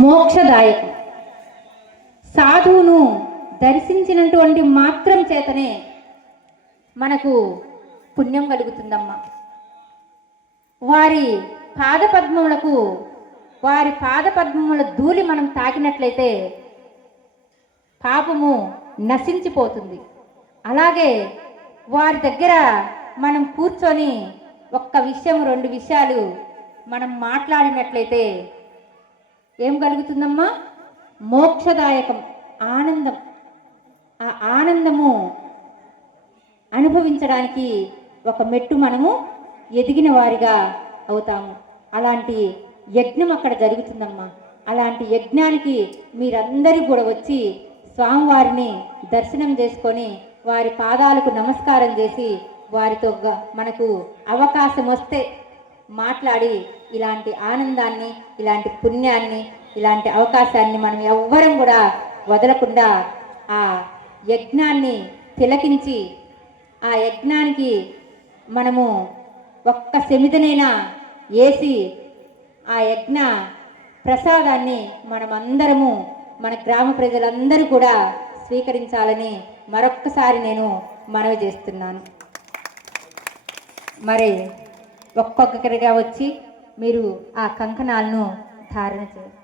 మోక్షదాయకం. సాధువును దర్శించినటువంటి మాత్రం చేతనే మనకు పుణ్యం కలుగుతుందమ్మా. వారి పాదపద్మములకు వారి పాదపద్మముల ధూళి మనం తాకినట్లయితే పాపము నశించిపోతుంది. అలాగే వారి దగ్గర మనం కూర్చొని ఒక్క విషయం రెండు విషయాలు మనం మాట్లాడినట్లయితే ఏం కలుగుతుందమ్మా? మోక్షదాయకం ఆనందం. ఆ ఆనందము అనుభవించడానికి ఒక మెట్టు మనము ఎదిగిన వారిగా అవుతాము. అలాంటి యజ్ఞం అక్కడ జరుగుతుందమ్మా. అలాంటి యజ్ఞానికి మీరందరూ కూడా వచ్చి స్వామివారిని దర్శనం చేసుకొని వారి పాదాలకు నమస్కారం చేసి వారితో గ- మనకు అవకాశం వస్తే మాట్లాడి ఇలాంటి ఆనందాన్ని ఇలాంటి పుణ్యాన్ని ఇలాంటి అవకాశాన్ని మనం ఎవ్వరం కూడా వదలకుండా ఆ యజ్ఞాన్ని తిలకించి ఆ యజ్ఞానికి మనము ఒక్క సెమిదనైనా వేసి ఆ యజ్ఞ ప్రసాదాన్ని మనమందరము మన గ్రామ ప్రజలందరూ కూడా స్వీకరించాలని మరొక్కసారి నేను మనవి చేస్తున్నాను. మరి ఒక్కొక్కరిగా వచ్చి మీరు ఆ కంకణాలను ధారణ చేయాలి